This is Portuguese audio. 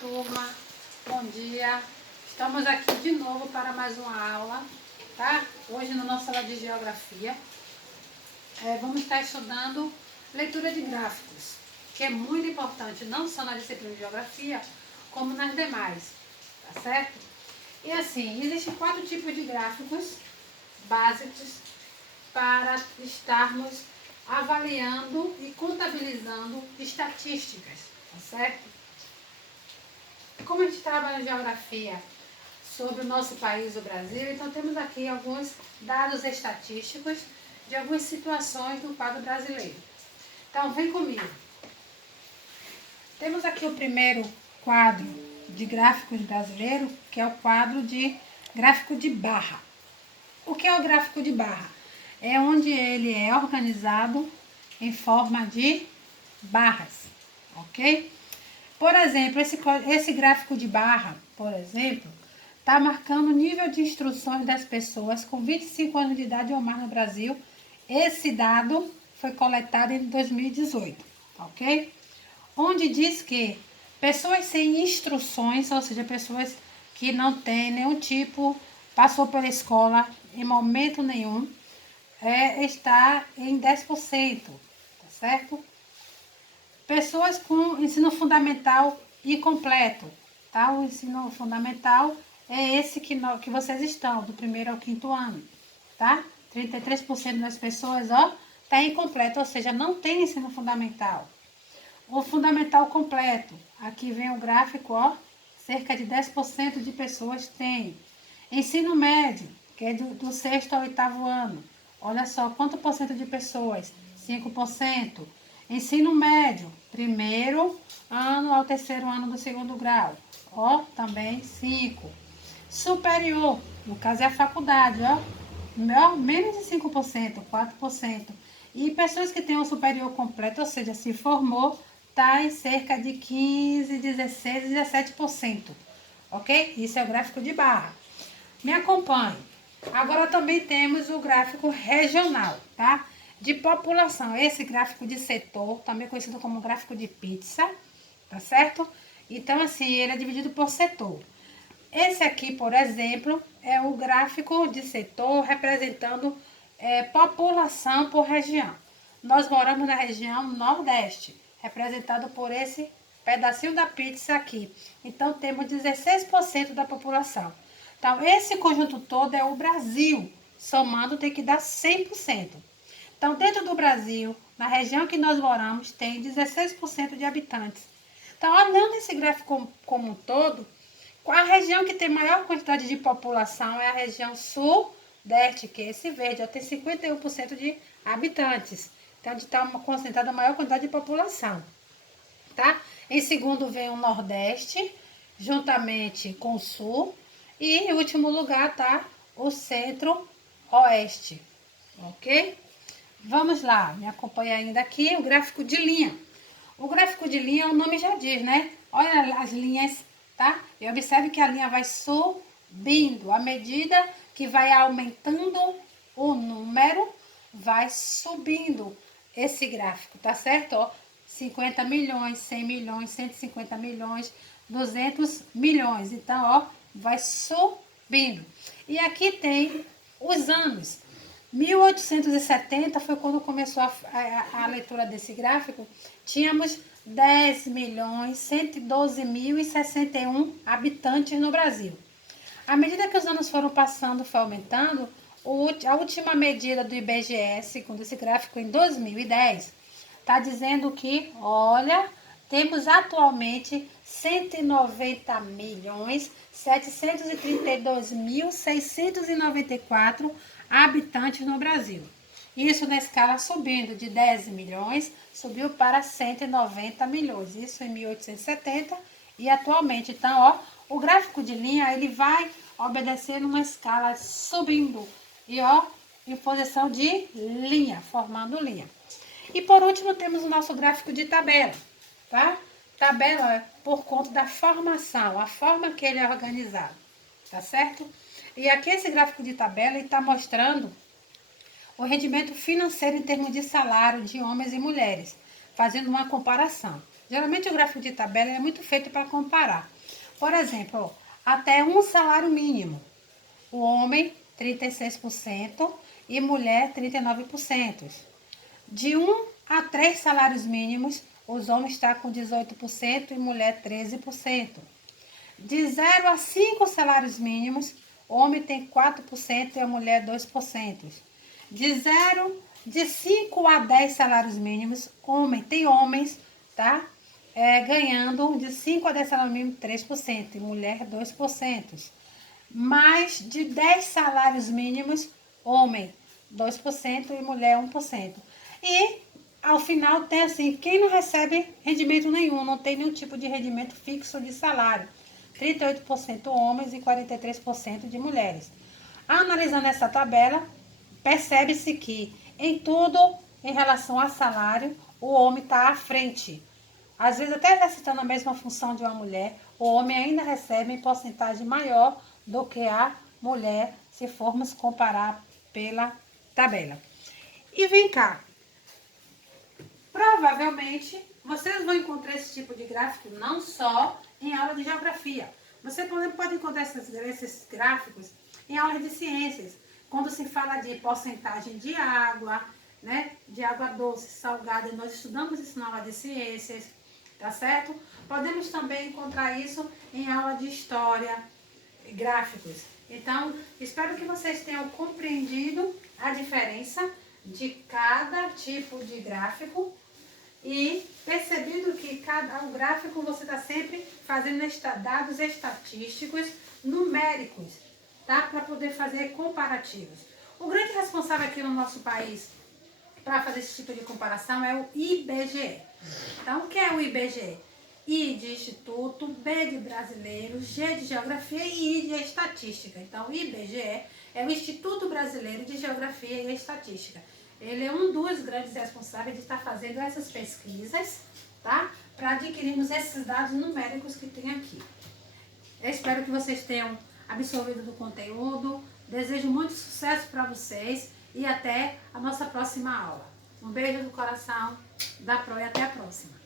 Turma, bom dia. Estamos aqui de novo para mais uma aula, tá? Hoje na nossa aula de geografia, vamos estar estudando leitura de gráficos, que é muito importante não só na disciplina de geografia, como nas demais, tá certo? E assim, existem 4 tipos de gráficos básicos para estarmos avaliando e contabilizando estatísticas, tá certo? Como a gente trabalha em geografia sobre o nosso país, o Brasil, então temos aqui alguns dados estatísticos de algumas situações do quadro brasileiro. Então, vem comigo. Temos aqui o primeiro quadro de gráficos brasileiro, que é o quadro de gráfico de barra. O que é o gráfico de barra? É onde ele é organizado em forma de barras, ok? Por exemplo, esse gráfico de barra, por exemplo, está marcando o nível de instruções das pessoas com 25 anos de idade ou mais no Brasil. Esse dado foi coletado em 2018, ok? Onde diz que pessoas sem instruções, ou seja, pessoas que não têm nenhum tipo, passou pela escola em momento nenhum, está em 10%, tá certo? Pessoas com ensino fundamental e completo, tá? O ensino fundamental é esse que vocês estão, do primeiro ao quinto ano, tá? 33% das pessoas, tá incompleto, ou seja, não tem ensino fundamental. O fundamental completo, aqui vem o gráfico, cerca de 10% de pessoas têm. Ensino médio, que é do sexto ao oitavo ano, olha só, quanto por cento de pessoas? 5%. Ensino médio, primeiro ano ao terceiro ano do segundo grau, também 5%. Superior, no caso é a faculdade, menos de 5%, 4%. E pessoas que têm um superior completo, ou seja, se formou, está em cerca de 15, 16, 17%. Ok? Isso é o gráfico de barra. Me acompanhe. Agora também temos o gráfico regional, tá? De população. Esse gráfico de setor, também conhecido como gráfico de pizza, tá certo? Então, assim, ele é dividido por setor. Esse aqui, por exemplo, é o gráfico de setor representando população por região. Nós moramos na região Nordeste, representado por esse pedacinho da pizza aqui. Então, temos 16% da população. Então, esse conjunto todo é o Brasil. Somando, tem que dar 100%. Então, dentro do Brasil, na região que nós moramos, tem 16% de habitantes. Então, olhando esse gráfico como um todo, a região que tem maior quantidade de população é a região Sudeste, que é esse verde, tem 51% de habitantes. Então, onde está concentrada a maior quantidade de população. Tá? Em segundo vem o Nordeste, juntamente com o Sul. E em último lugar tá o Centro-Oeste. Ok? Vamos lá, me acompanha ainda aqui o gráfico de linha. O gráfico de linha, o nome já diz, né? Olha as linhas, tá? E observe que a linha vai subindo. À medida que vai aumentando o número, vai subindo esse gráfico, tá certo? 50 milhões, 100 milhões, 150 milhões, 200 milhões. Então, vai subindo. E aqui tem os anos. 1870 foi quando começou a leitura desse gráfico. Tínhamos 10.112.061 habitantes no Brasil. À medida que os anos foram passando, foi aumentando. A última medida do IBGE, segundo esse gráfico, em 2010, está dizendo que, olha, temos atualmente 190.732.694 habitantes no Brasil. Isso na escala subindo de 10 milhões, subiu para 190 milhões. Isso em 1870 e atualmente. Então, o gráfico de linha, ele vai obedecer numa escala subindo e, em posição de linha, formando linha. E por último, temos o nosso gráfico de tabela, tá? Tabela é por conta da formação, a forma que ele é organizado, tá certo? E aqui esse gráfico de tabela está mostrando o rendimento financeiro em termos de salário de homens e mulheres, fazendo uma comparação. Geralmente o gráfico de tabela é muito feito para comparar. Por exemplo, ó, até um salário mínimo. O homem, 36% e mulher, 39%. De 1 a 3 salários mínimos, os homens estão com 18% e mulher 13%. De 0 a 5 salários mínimos, homem tem 4% e a mulher 2%. De 5 a 10 salários mínimos, tem homens, tá? Ganhando de 5 a 10 salários mínimos 3% e mulher 2%. Mais de 10 salários mínimos, homem 2% e mulher 1%. E ao final tem assim, quem não recebe rendimento nenhum, não tem nenhum tipo de rendimento fixo de salário. 38% homens e 43% de mulheres. Analisando essa tabela, percebe-se que em tudo em relação a salário, o homem está à frente. Às vezes, até exercitando a mesma função de uma mulher, o homem ainda recebe em porcentagem maior do que a mulher, se formos comparar pela tabela. E vem cá, provavelmente vocês vão encontrar esse tipo de gráfico não só em aula de geografia. Você pode encontrar esses gráficos em aula de ciências, quando se fala de porcentagem de água, né? De água doce, salgada. Nós estudamos isso na aula de ciências, tá certo? Podemos também encontrar isso em aula de história, gráficos. Então, espero que vocês tenham compreendido a diferença de cada tipo de gráfico e percebido que cada gráfico você está sempre fazendo dados estatísticos numéricos, tá? Para poder fazer comparativos. O grande responsável aqui no nosso país para fazer esse tipo de comparação é o IBGE. Então, o que é o IBGE? I de Instituto, B de Brasileiro, G de Geografia e I de Estatística. Então, o IBGE é o Instituto Brasileiro de Geografia e Estatística. Ele é um dos grandes responsáveis de estar fazendo essas pesquisas, tá? Para adquirirmos esses dados numéricos que tem aqui. Eu espero que vocês tenham absorvido do conteúdo. Desejo muito sucesso para vocês e até a nossa próxima aula. Um beijo do coração da Pro e até a próxima.